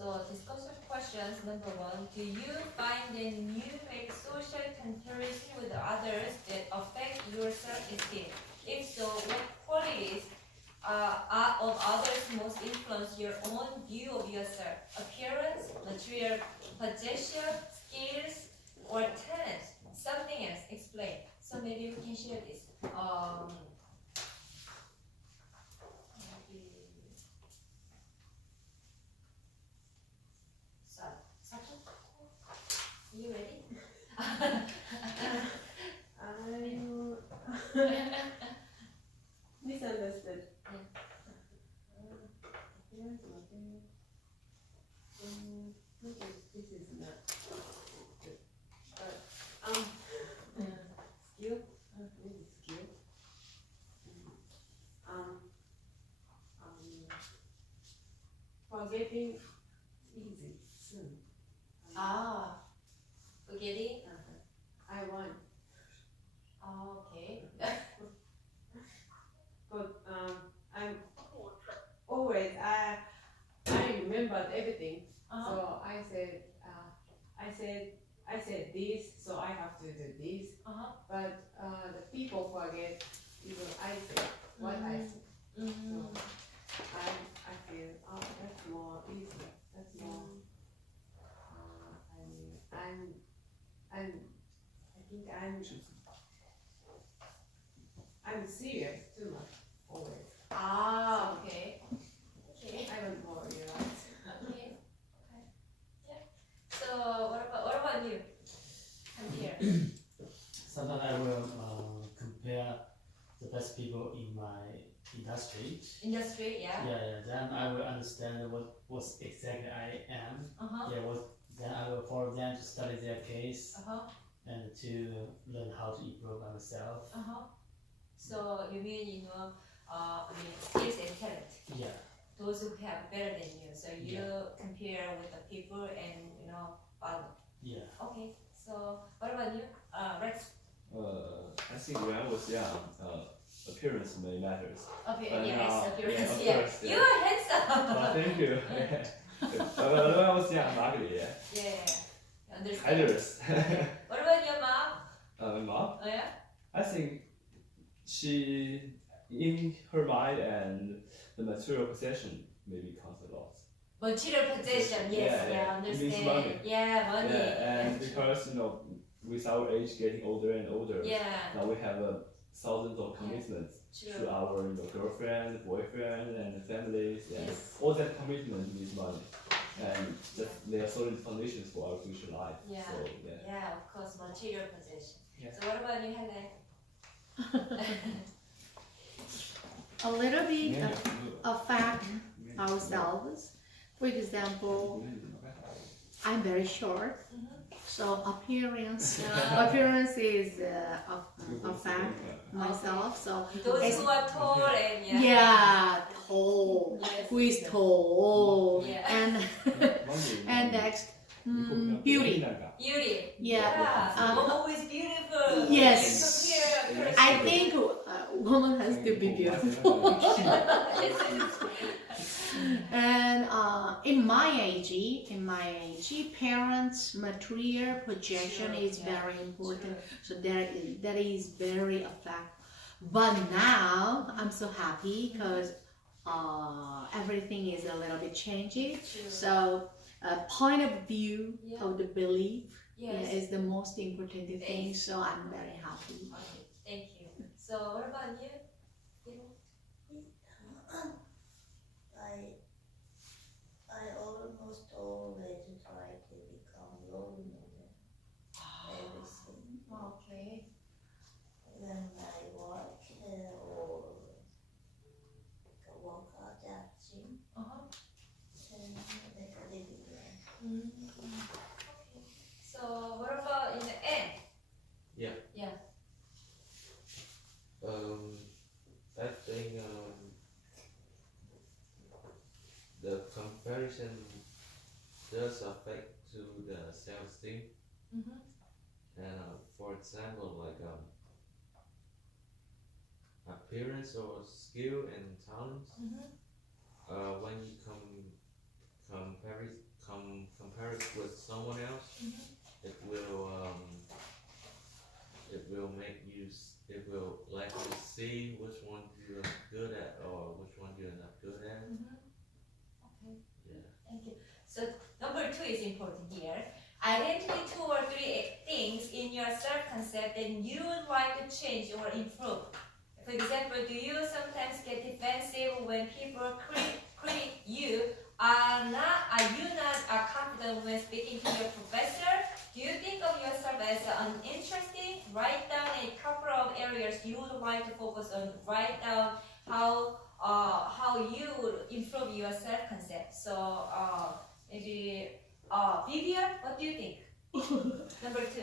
So discussion questions. Number 1, do you find that you make social comparison with others that affect your self-esteem? If so, what qualities of others most influence your own view of yourself? Appearance, material possession, skills, or talent? Something else. Explain. So maybe we can share this. You ready? Misunderstood. This is not good. Skill. Maybe skill. Forgetting easy soon. Forgetting. I want. Okay. But I'm always I remembered everything. So I said this, so I have to do this. But the people forget even I said what I said. So I feel that's more easy. That's more. I think I'm serious too much always. Okay. Okay. I want more relaxed. Okay. Yeah. So what about you? Come here. Sometimes I will compare the best people in my industry. Industry, yeah. Yeah. Then I will understand what exactly I am. Yeah. Then I will follow them to study their case and to learn how to improve myself. So you mean skills and talent. Yeah. Those who have better than you. So you compare with the people and follow. Yeah. Okay. So what about you, Rex? I think when I was young, appearance may matters. Yes, appearance. Yeah, of course, You are handsome. Thank you. When I was young, I'm ugly. Yeah. Understand. Haters. What about your mom? My mom, Oh yeah. I think she, in her mind and the material possession, maybe counts a lot. Material possession. Yes. Yeah, Understand. it means money. Yeah, money. Yeah, and because with our age getting older and older, now we have thousands of commitments to our girlfriend, boyfriend, and families, and all that commitment needs money, and they are solid foundations for our future life. Yeah. So, Yeah, of course, material possession. Yeah. So what about you, Helen? A little bit affect ourselves. For example, I'm very short, so appearance is affect myself. So those who are tall and tall, Yes. who is tall, Yeah. and next beauty. Beauty. Yeah. Always beautiful. Yes. Compare I think woman has to be beautiful. And in my age, parents' material possession is very important. So that is very affect. But now I'm so happy because everything is a little bit changing. So point of view of the belief is the most important thing. So I'm very happy. Okay, thank you. So what about you? I almost always try to become role model. Everything. Okay. When I work or work out at gym, and make a living there. Okay. So what about in the end? Yeah. Yeah. I think the comparison does affect to the self-esteem. And for example, like appearance or skill and talent. When you compare it with someone else, it will make you it will let you see which one you're good at or which one you're not good at. Okay. Yeah. Thank you. So number 2 is important here. Identify 2 or 3 things in your self-concept that you would like to change or improve. For example, do you sometimes get defensive when people critique you? Are you not confident when speaking to your professor? Do you think of yourself as uninteresting? Write down a couple of areas you would like to focus on. Write down how you would improve your self-concept. So maybe Vivian, what do you think? Number 2.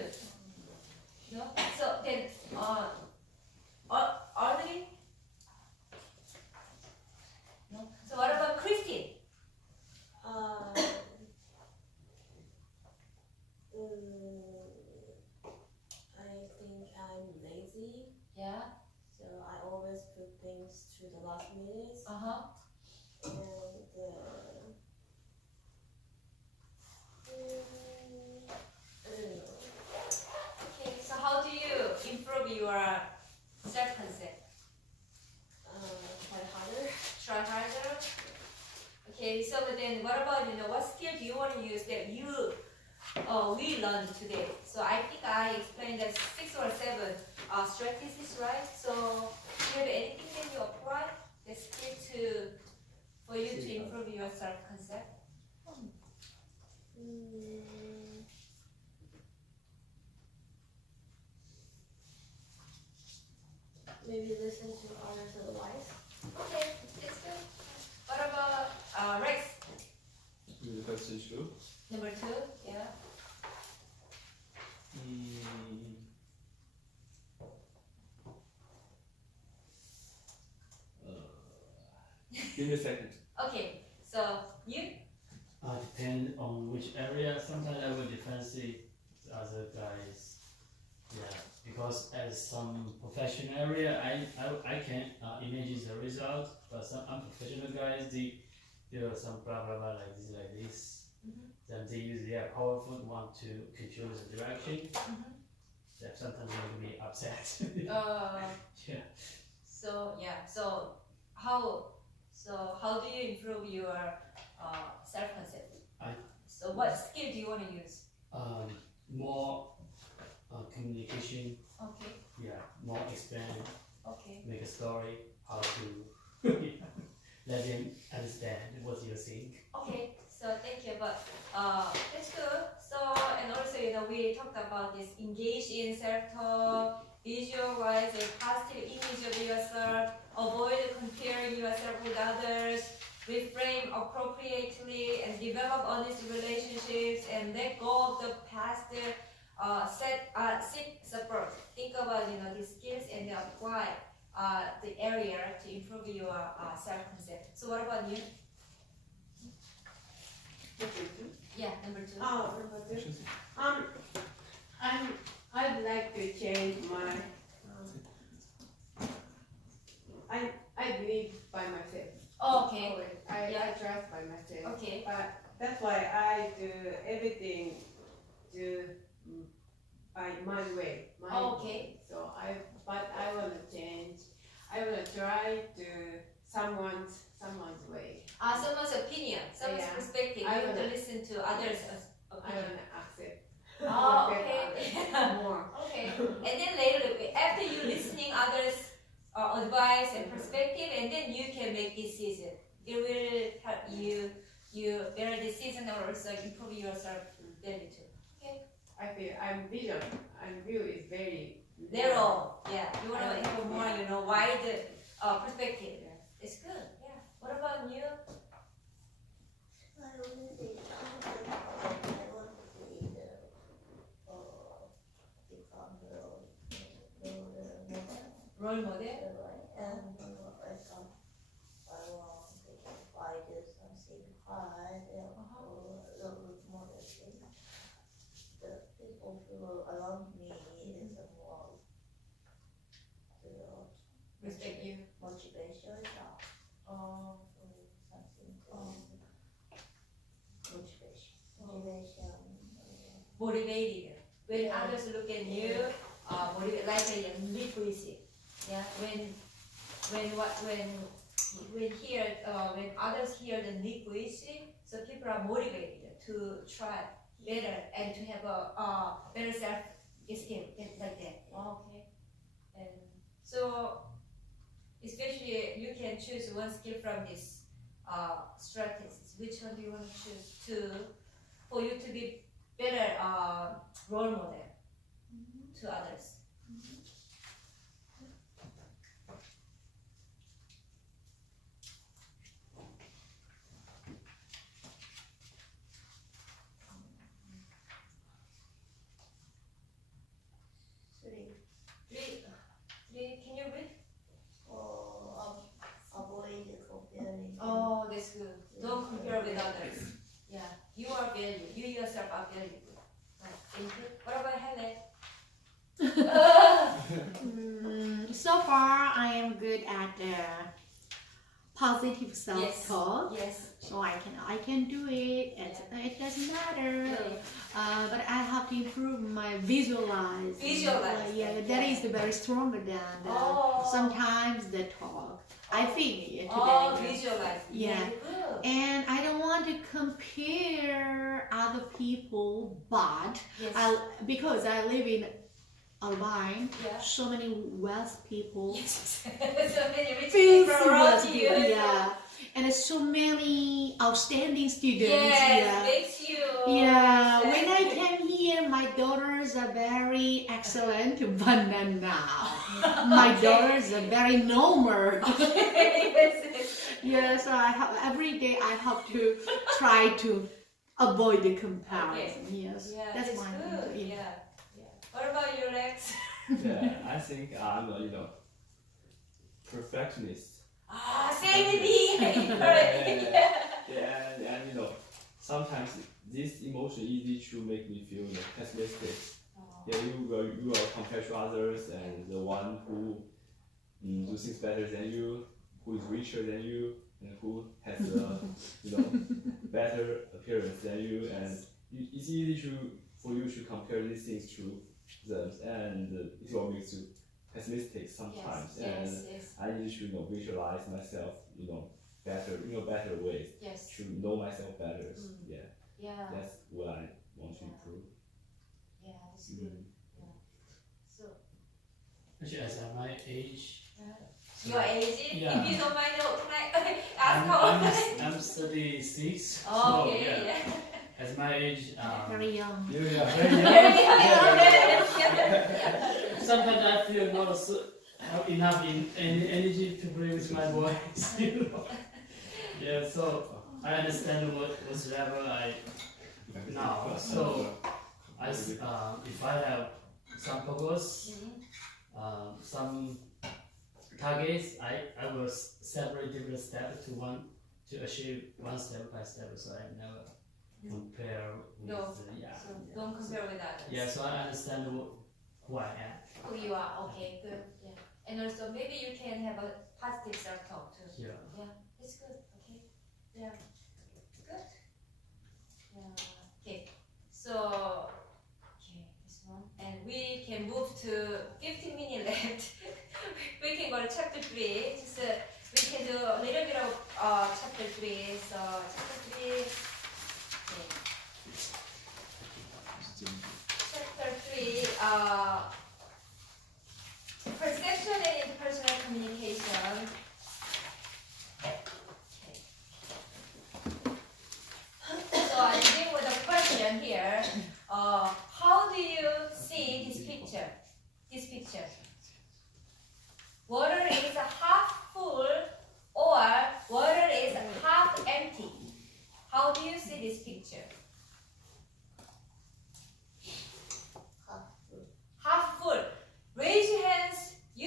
No. So then Audrey. No. So what about Christine? I think I'm lazy, Yeah. so I always put things to the last minute. Uh huh. And I don't know. Okay. So how do you improve your self-concept? Try harder. Try harder. Okay. So then, what about what skill do you want to use that we learned today? So I think I explained that 6 or 7 strategies, right? So do you have anything that you apply the skill for you to improve your self-concept? Maybe listen to others' advice. Okay, that's good. What about Rex? The question is true. Number 2, yeah. Give me a second. Okay, so you? Depend on which area. Sometimes I will defensive to other guys. Yeah, because as some professional area, I can imagine the result, but some unprofessional guys, they do some blah blah blah like this. Then they use their powerful want to control the direction. That sometimes make me upset. Yeah. So how do you improve your self-concept? So what skill do you want to use? More communication. Okay. Yeah, more explain. Okay. Make a story. How to let them understand what you think. Okay. So thank you, but that's good. So and also we talked about this engage in self-talk, visualize a positive image of yourself, avoid comparing yourself with others, reframe appropriately, and develop honest relationships, and let go of the past. Seek support. Think about these skills and apply the area to improve your self-concept. So what about you? Yeah, number 2. Oh, number 2. I'd like to change my. I believe by myself. Okay. Always. I trust by myself. Okay. But that's why I do everything by my way. Okay. So I want to change. I want to try to someone's way. Someone's opinion, someone's Yeah. perspective. You I have to wanna- listen to others' I opinion. want to accept. Oh, accept okay. others more. Okay. And then later, after you listening others' advice and perspective, and then you can make decision. It will help you better decision or also improve yourself daily too. Okay. I feel view is very Narrow. Yeah. You wanna have a more wide perspective. It's good. Yeah. What about you? I want to be confident. I want to be become Role model. right? And I want to find something hard role model thing. The people who around me is more Respect you. motivation or something motivation. motivated. When Yeah. others look at you, motivate like a liquidity. Yeah. When others hear the liquidity, so people are motivated to try better and to have a better self-esteem like that. Okay. And so, especially you can choose one skill from this strategies. Which one do you want to choose for you to be better role model to others? Three. Can you read? Avoid comparing. Oh, that's good. Don't compare with others. Yeah, you are valued. You yourself are valuable. Thank you. What about Helen? So far, I am good at positive self-talk. Yes. So I can do it. It doesn't matter. But I have to improve my visualize. That is very stronger than sometimes the talk. I think today. Visualize. Yeah. Good. And I don't want to compare other people, but Yes. because I live in Albine, Yeah. so many West people. Yes. So many rich Fancy people around West you. people, yeah. And so many outstanding students. Yes, makes you. Yeah, when I came here, my daughters are very excellent, but not now. My daughters are very normal. Yeah, so every day I have to try to avoid the comparison. Yes, Yeah, that's it's my good. thing. Yeah. What about you, Lex? Yeah, I think I'm a perfectionist. Same with me. Yeah, and sometimes this emotion easy to make me feel pessimistic. Yeah, you will compare to others and the one who do things better than you, who is richer than you, and who has a better appearance than you, and it's easy for you to compare these things to them, and it will make you pessimistic sometimes. Yes. I need to visualize myself, better ways Yes. to know myself better. Yeah. That's what I want to improve. Yeah, that's good. Yeah. So. Actually, as at my age, Your age? Yeah. If you don't mind, can I ask how old? I'm 36. Oh, so, okay. yeah. As my age, Very young. very Very young. young. Sometimes I feel not enough energy to play with my voice. Yeah, so I understand what's level I now. So if I have some purpose, some targets, I will separate different steps to achieve one step by step. So I never compare with So don't compare with others. Yeah, so I understand who I am. Who you are, okay, good. Yeah. And also maybe you can have a positive self-talk too. Yeah. Yeah, it's good. Okay. Yeah. Good. Yeah. Okay. So this one. And we can move to 15 minutes left. We can go to chapter 3. Just we can do a little bit of chapter 3. So chapter 3. Okay. Chapter 3, perception and interpersonal communication. So I begin with a question here. How do you see this picture? Water is half full or water is half empty? How do you see this picture? Half full. Raise your hands. You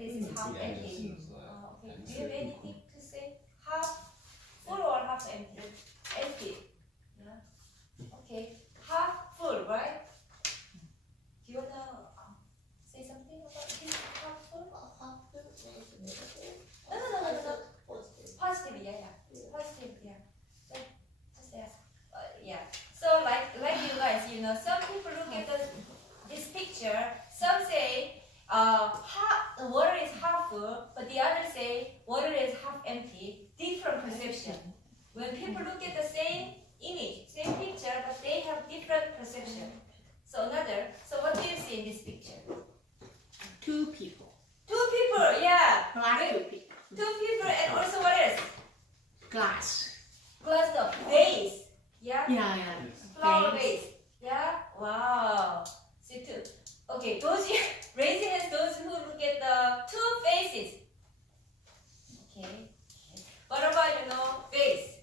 this is half Yeah, empty. yes, Okay. Do you have anything to say? Half full or half empty? Empty. Yeah. Okay. Half full, right? Do you wanna say something about this half full? Half full is negative. No. Positive. Positive, yeah. Positive, yeah. So just ask. Yeah. So like you guys, some people look at this picture. Some say water is half full, but the others say water is half empty. Different perception. When people look at the same image, same picture, but they have different perception. So what do you see in this picture? Two people. Two people, yeah. Black two people. Two people, and also what else? Glass. Glass of vase. Yeah. Yeah. Flower Vase. vase. Yeah. Wow. See two. Okay. Those raise your hands. Those who look at the two faces. Okay. What about vase?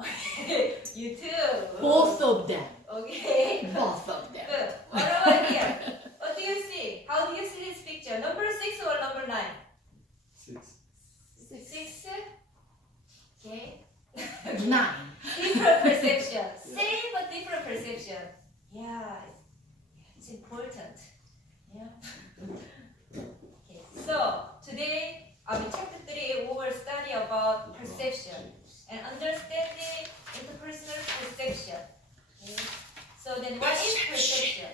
Okay. You too. Both of them. Okay. Both of them. Good. What about here? What do you see? How do you see this picture? Number 6 or number 9? 6. 6. Okay. 9. Different perception. Same but different perception. Yeah, it's important. Yeah. Okay. So today, chapter 3, we will study about perception and understanding interpersonal perception. Okay. So then, what is perception?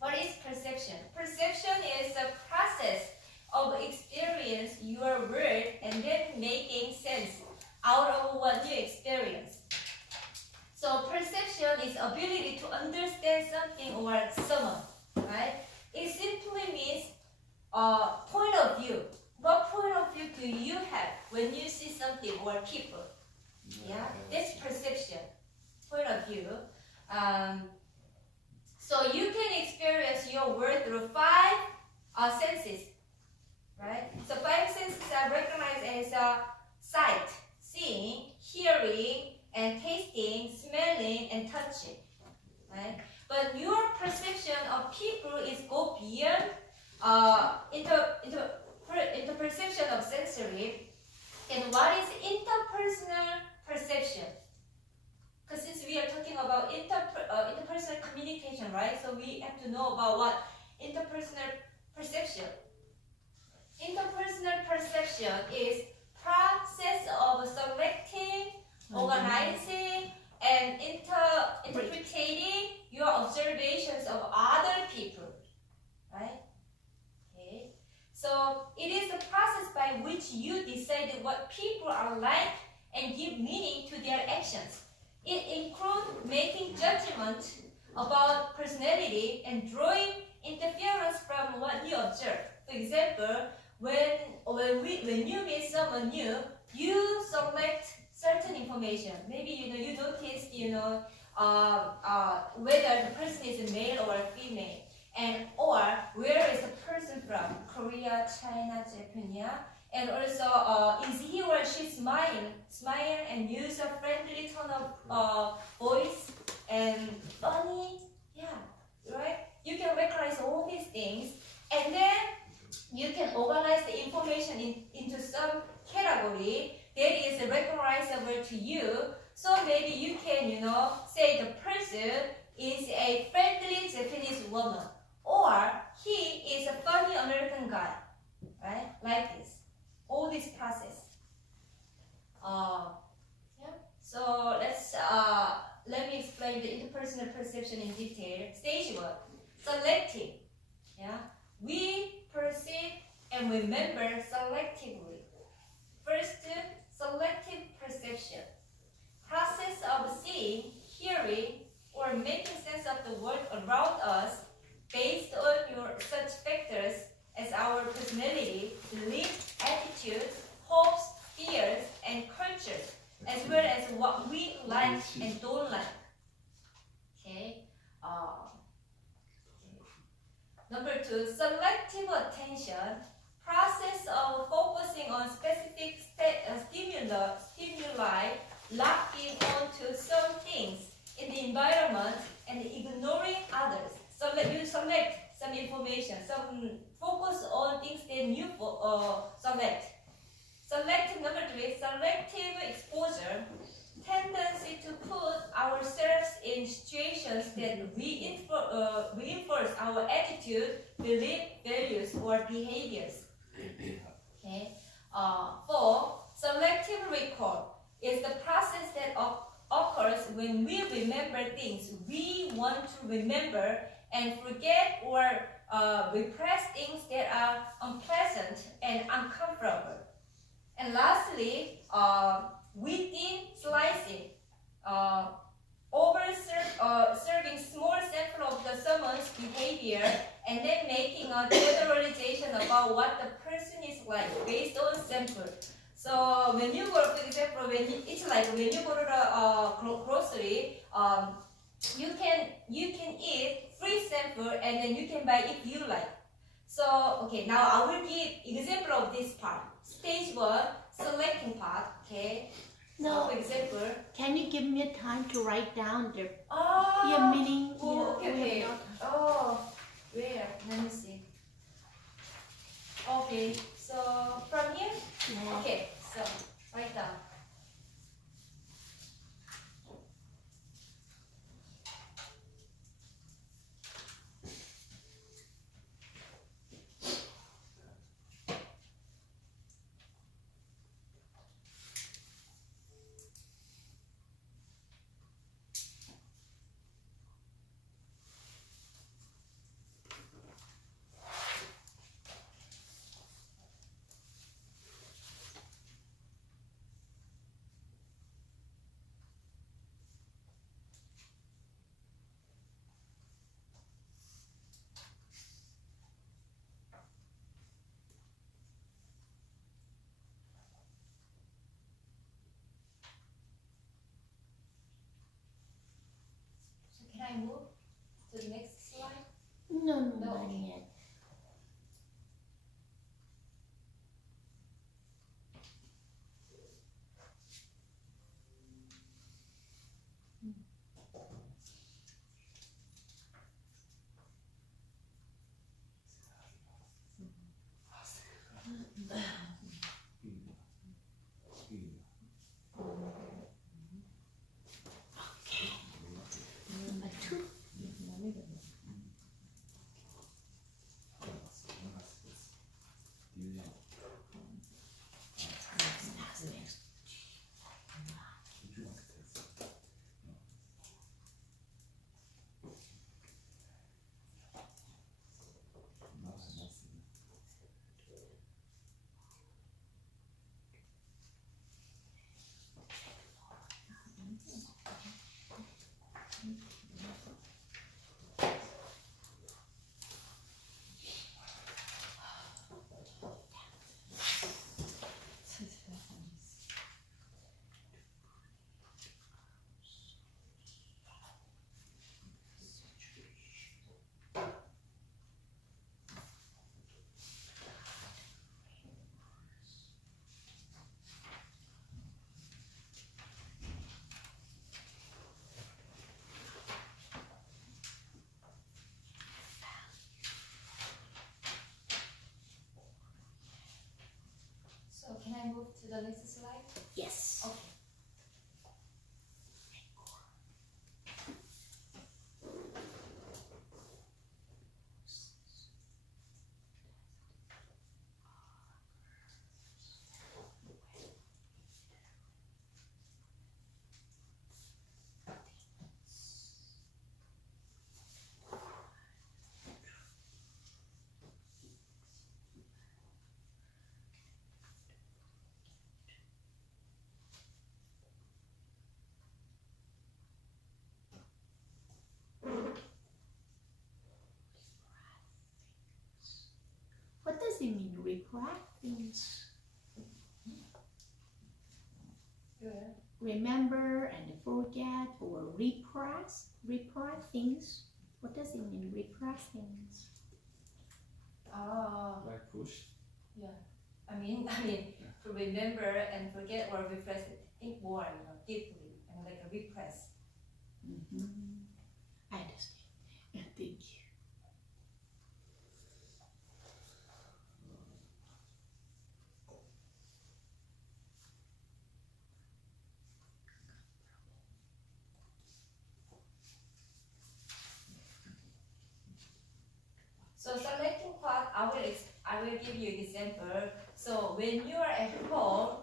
What is perception? Perception is a process of experience your word and then making sense out of what you experience. So perception is ability to understand something or someone, right? It simply means point of view. What point of view do you have when you see something or people? Yeah, that's perception, point of view. So you can experience your world through 5 senses, right? So 5 senses are recognized as sight, seeing, hearing, and tasting, smelling, and touching, right? But your perception of people is go beyond into perception of sensory. And what is interpersonal perception? Because since we are talking about interpersonal communication, right? So we have to know about what interpersonal perception. Interpersonal perception is process of selecting, organizing, and interpreting your observations of other people, right? Okay. So it is the process by which you decide what people are like and give meaning to their actions. It includes making judgment about personality and drawing interference from what you observe. For example, when you meet someone new, you select certain information. Maybe you notice whether the person is a male or a female, or where is the person from? Korea, China, Japan, yeah. And also, is he or she smile and use a friendly tone of voice and funny, yeah, right? You can recognize all these things, and then you can organize the information into some category that is recognizable to you. So maybe you can, say the person is a friendly Japanese woman, or he is a funny American guy, right? Like this. All this process. Yeah. So let me explain the interpersonal perception in detail. Stage 1, selecting. Yeah. We perceive and remember selectively. First, selective perception. Process of seeing, hearing, or making sense of the world around us based on your such factors as our personality, beliefs, attitudes, hopes, fears, and cultures, as well as what we like and don't like. Okay. Number 2, selective attention. Process of focusing on specific stimuli, locking onto some things in the environment and ignoring others. So you select some information, some focus on things that you select. Selective number 3, selective exposure, tendency to put ourselves in situations that reinforce our attitude, belief, values, or behaviors. Okay. 4, selective recall is the process that occurs when we remember things we want to remember and forget or repress things that are unpleasant and uncomfortable. And lastly, within slicing, serving small sample of the someone's behavior and then making a generalization about what the person is like based on sample. So when you go, for example, it's like when you go to the grocery, you can eat free sample and then you can buy if you like. So okay, now I will give example of this part. Stage 1, selecting part. Okay. No. For example, Can you give me a time to write down the oh, meaning? oh, okay, we okay. have not- Oh, where? Let me see. Okay, so from here. Yeah. Okay, so write down. So can I move to the next slide? No, No, not okay. yet. Number 2. So can I move to the next slide? Yes. Okay. What does it mean, repress things? Good. Remember and forget or repress things. What does it mean, repress things? Like push. I mean, to remember and forget or repress it. Think more, deeply, and like a repress. I understand. Thank you. I will give you an example. So when you are at home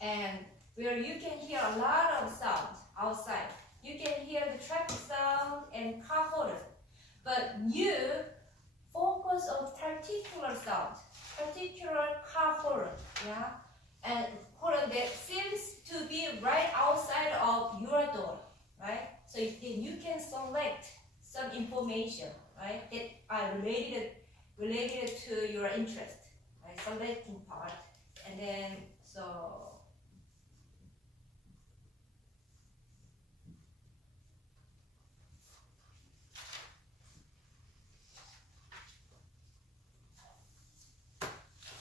and where you can hear a lot of sound outside, you can hear the traffic sound and car horn, but you focus on particular sound, particular car horn, yeah, and horn that seems to be right outside of your door, right? So then you can select some information, right, that are related to your interest, right? Selecting part, and then so.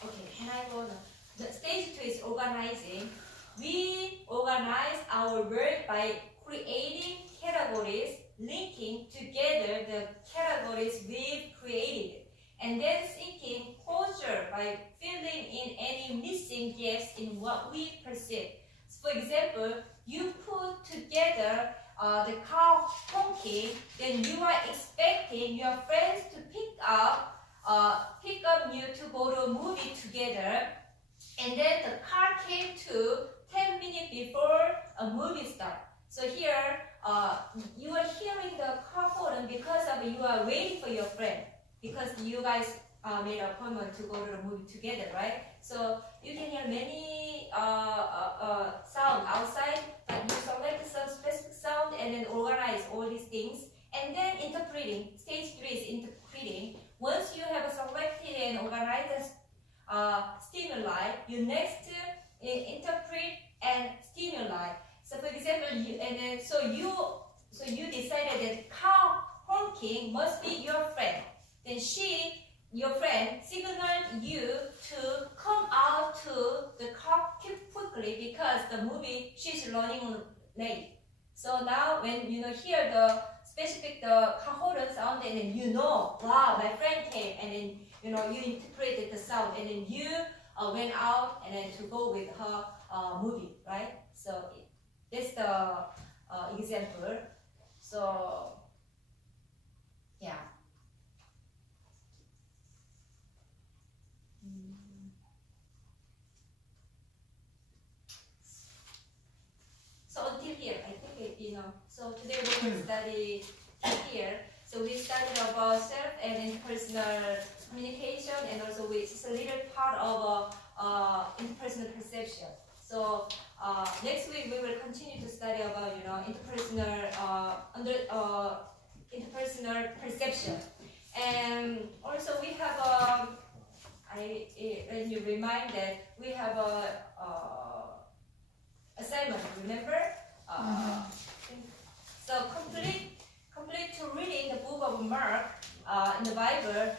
Okay, can I go now? The stage 2 is organizing. We organize our work by creating categories, linking together the categories we've created, and then seeking closure by filling in any missing gaps in what we perceive. So for example, you put together the car honking, then you are expecting your friends to pick up you to go to a movie together, and then the car came to 10 minutes before a movie start. So here, you are hearing the car horn because of you are waiting for your friend, because you guys made an appointment to go to the movie together, right? So you can hear many sound outside, but you select some specific sound and then organize all these things, and then interpreting. Stage 3 is interpreting. Once you have selected and organized stimuli, you next interpret and stimuli. So for example, you decided that car honking must be your friend. Then your friend, signaled you to come out to the car quickly because the movie she's running late. So now when you hear the specific car horn sound, and then wow, my friend came, and then you interpreted the sound, and then you went out and then to go with her movie, right? So that's the example. So yeah. So until here, I think so today we will study here. So we studied about self and interpersonal communication, and also it's a little part of interpersonal perception. So next week we will continue to study about interpersonal perception, and also we have when you remind that we have a assignment. Remember? So complete to reading the book of Mark in the Bible.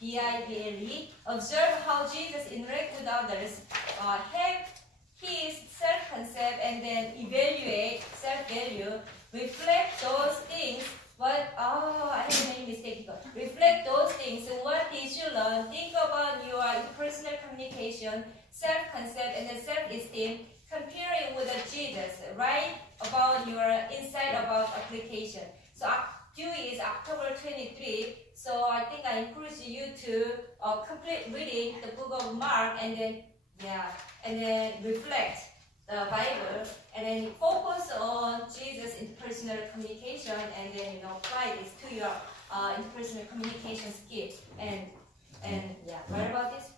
Bible. Observe how Jesus interacts with others. Have his self-concept, and then evaluate self-value. Reflect those things. I have made mistakes. Reflect those things. What did you learn? Think about your interpersonal communication, self-concept, and then self-esteem. Comparing with Jesus. Write about your insight about application. So due is October 23. So I think I encourage you to complete reading the book of Mark, and then reflect the Bible, and then focus on Jesus' interpersonal communication, and then apply this to your interpersonal communication skill, and write about this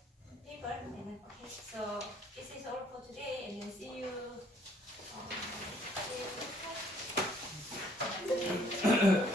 paper, and then okay. So this is all for today, and then see you next time.